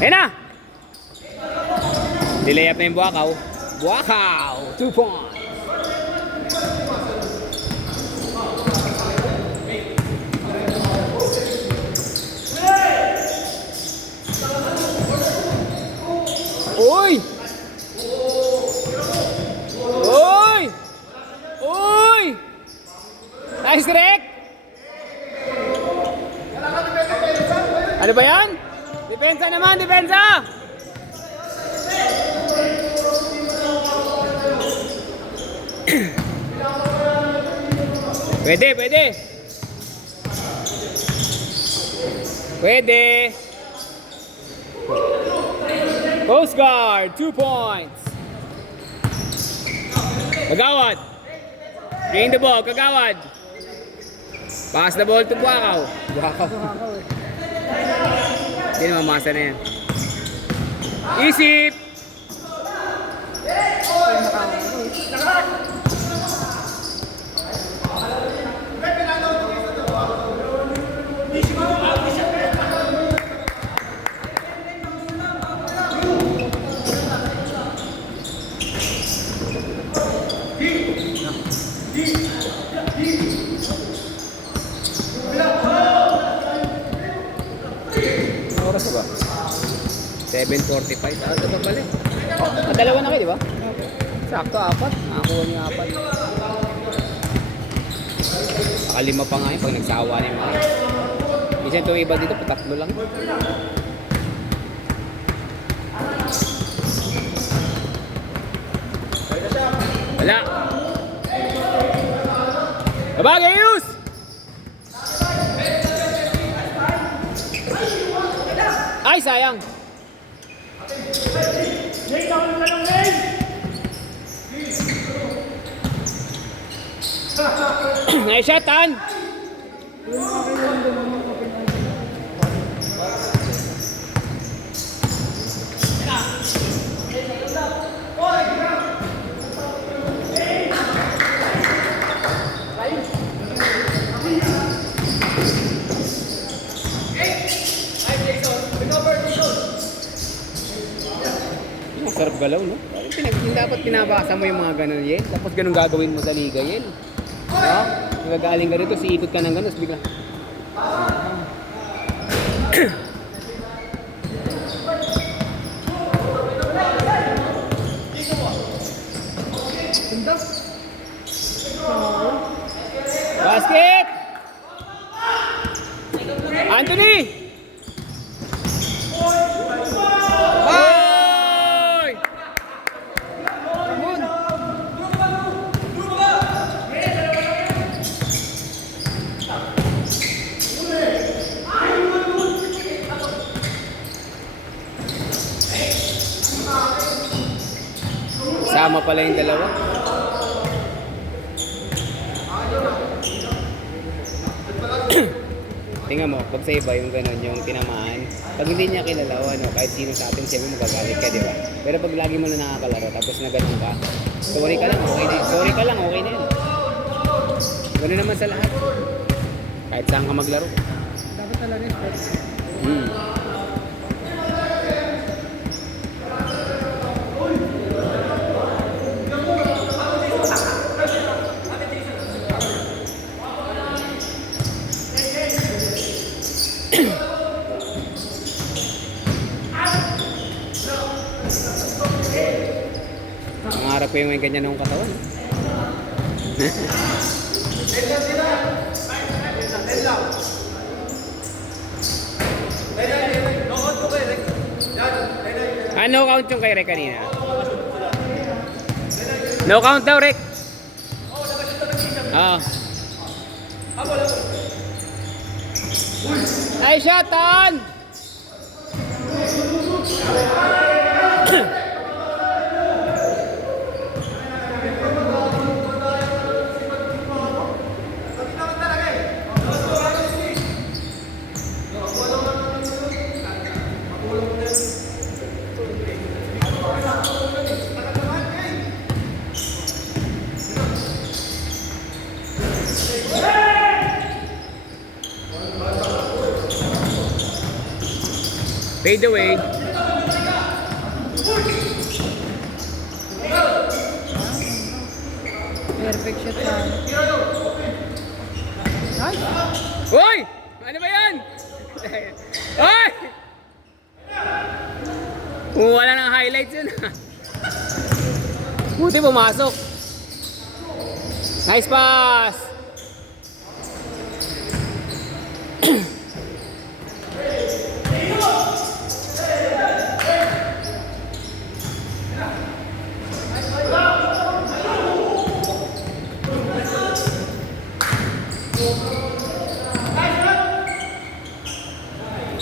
Ayan na! Delay up na yung Buakaw. Buakaw! 2 points! Uy! Uy! Uy! Nice direct! Ano ba yan? Depensa naman, depensa! Pwede, pwede! Pwede! Coast Guard, 2 points! Kagawad! Gain the ball, Kagawad! Pass the ball to Buakaw. Buakaw. Hindi naman masa na yan. Isip! Oras ba? 7:45. Ito pa pala. Dalawa na kayo, di ba? Sakto, 4. Nakakuha niyo 4. Nakalima pa nga yun pag nagsawa na yung mga. Minsan itong iba dito, patatlo lang. Wala. Babagay, Yus! Ay, sayang. Nice shot, Tan. Sarap galaw, no? Dapat pinabasa mo yung mga ganun, Yel. Tapos ganun gagawin mo sa liga, Yel. No? Nagagaling ka rito, siikot ka ng ganun, bigla. Basket! Anthony! Sama pala yung dalawa. Tingnan mo, pag sa iba yung gano'n, yung tinamaan, pag hindi niya kilala, ano, kahit sino sa atin, siyempre magagalit ka, di ba? Pero pag lagi mo na nakakalaro, tapos na gano'n ka, sorry ka lang, okay na yun. Sorry ka lang, okay na yun. Gano'n naman sa lahat. Kahit saan ka maglaro. Dapat talaga sports. Nangarap ko yung may ganyan akong katawan. No count yung kay Rek kanina. No count daw, Rek. Ay, shot-on! Fade away. Perfect shot sa nice. Hoy! Ano ba yan? Hoy! Wala nang highlights yun. Buti pumasok. Nice pass!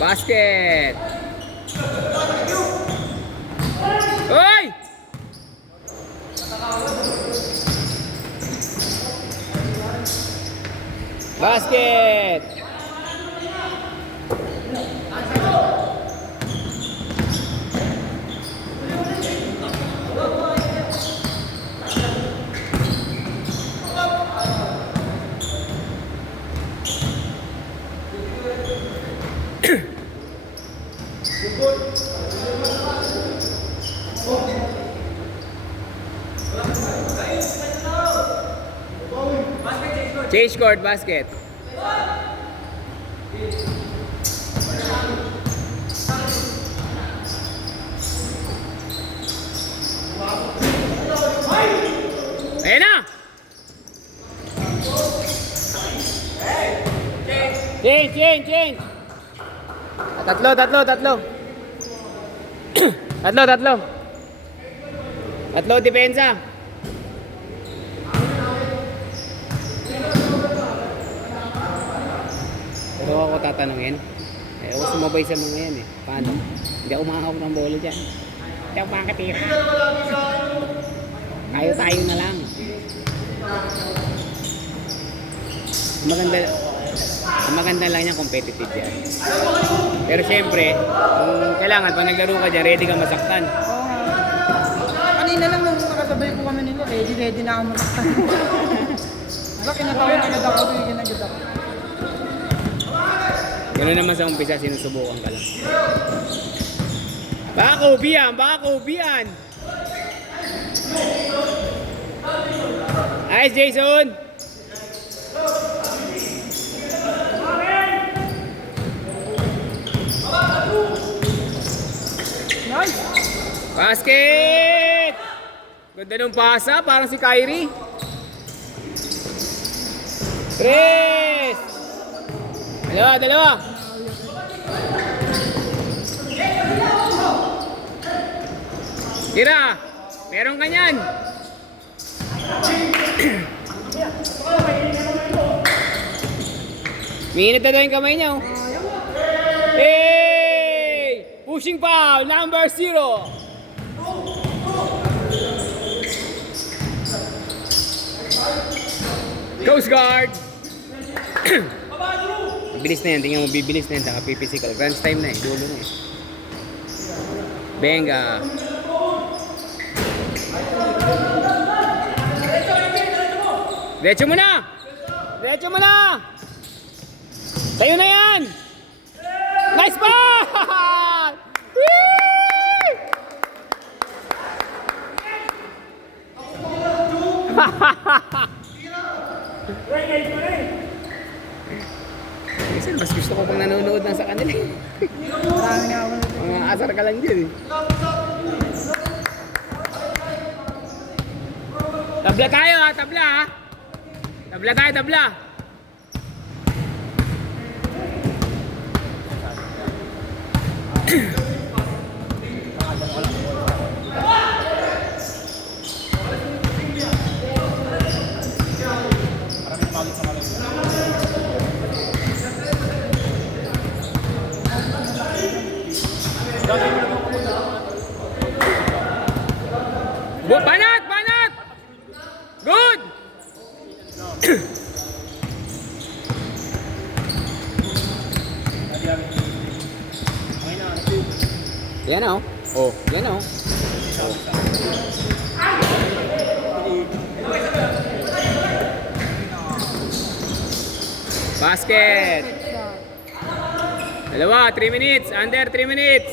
Basket! Hoy! Basket! Change court, basket. Ayan na! Change! Tatlo. Tatlo, depensa. Pero ako tatanungin. Ako sumabay sa mga yan eh. Paano? Hindi ako makakawak ng bola dyan. Hindi ako makakatira. Tayo na lang. Maganda lang yan, competitive yan. Pero syempre, kung kailangan, pag naglaro ka dyan, ready ka masaktan. Oo nga. Kanina lang nung nakasabay po kami nila, ready na ako masaktan. Diba, kinatawin agad ako, bigyan agad ako. Gano'n naman sa umpisa, sinusubukan ka lang. Baka kaubiyan! Ayos, Jason! Nice! Basket! Ganda nung pasa, parang si Kyrie. Tres! Dalawa! Tira! Meron ka niyan! Minit na daw yung kamay niya, oh. Hey! Pushing foul, number 0! Coast Guard! Bilis na yan, tingnan mo, bibilis na yan, saka physical. Crunch time na eh, dulo na eh. Benga! Diretso mo na! Tayo na yan! Nice pass! Whee! Minsan mas gusto ko pang nanonood lang sa kanila. Marami na ako. Mga asar ka lang dyan eh. Tabla tayo ha, tabla ha. Tabla. Banat! Good! Yan o. Oh, yan o. Basket. Dalawa, 3 minutes. Under 3 minutes.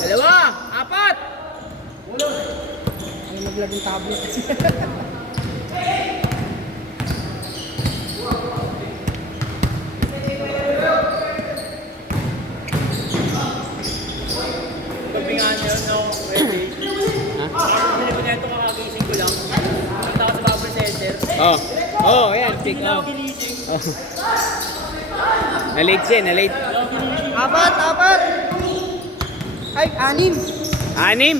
Dalawa, apat. Ay, maglaging tablet. Gabi nga niya, no? Wednesday. Ha? Hindi ko neto kakagising ko lang. Punta ako sa Bubble Center. Oh. Oh, ayan, pick Hindi na ako up. ginising. Na-late siya, na-late. Apat, apat! Ay, anim! Anim.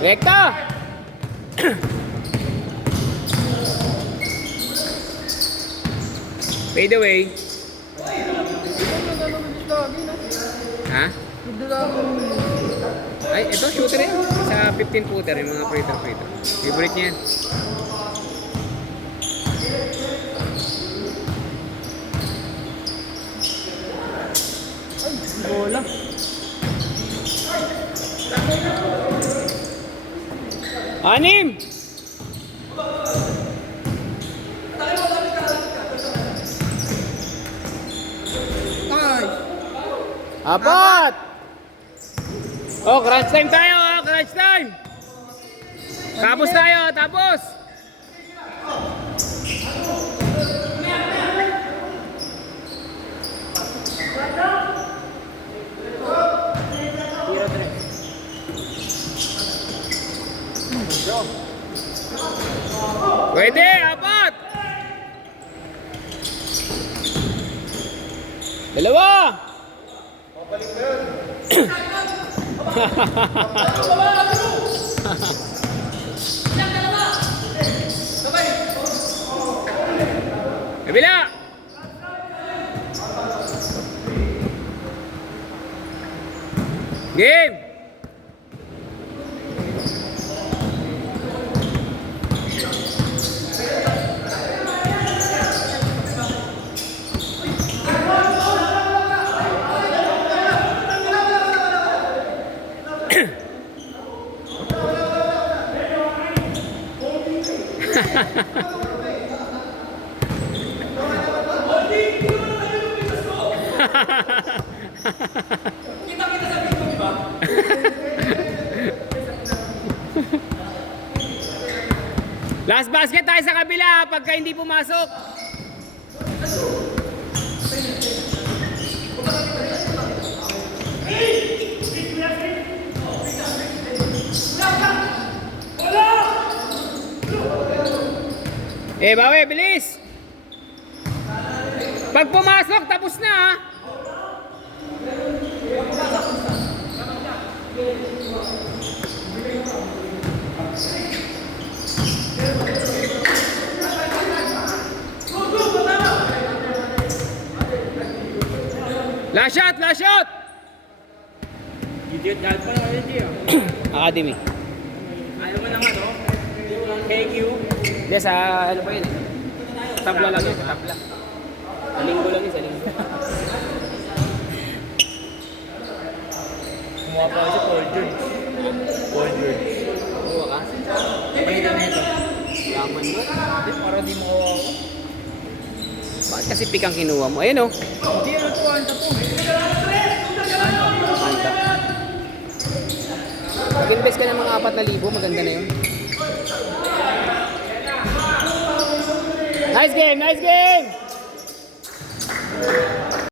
Rekta. Fade away. Ha? Ay, ito, shooter yan. Sa 15 footer, yung mga freighter. Favorite niya yan. Bola. Anim! Ay! Apat! Oh, crunch time tayo, crunch time! Tapos tayo, tapos! Pwede, apat! Dalawa! Kabila! Game! Last basket tayo sa kabila pagka hindi pumasok. Bawi, bilis! Pag pumasok, tapos na ha! Last shot, last shot! Idiot dahil pa naman yun, Academy. Ayaw mo naman, no? KQ. Hindi, sa ano pa yun eh. Tabla lang yun, tabla. Sa linggo lang yun, sa linggo. Kumuha pa ako sa Paul George. Paul George. Kuha ka? Palitan na ito. Yaman mo. Para di makuha ako. Bakit kasi pikang kinuha mo? Ayun oh. Hindi, ano to, anta po. Manta. Mag-invest ka ng mga 4,000, maganda na yun. Nice game, nice game!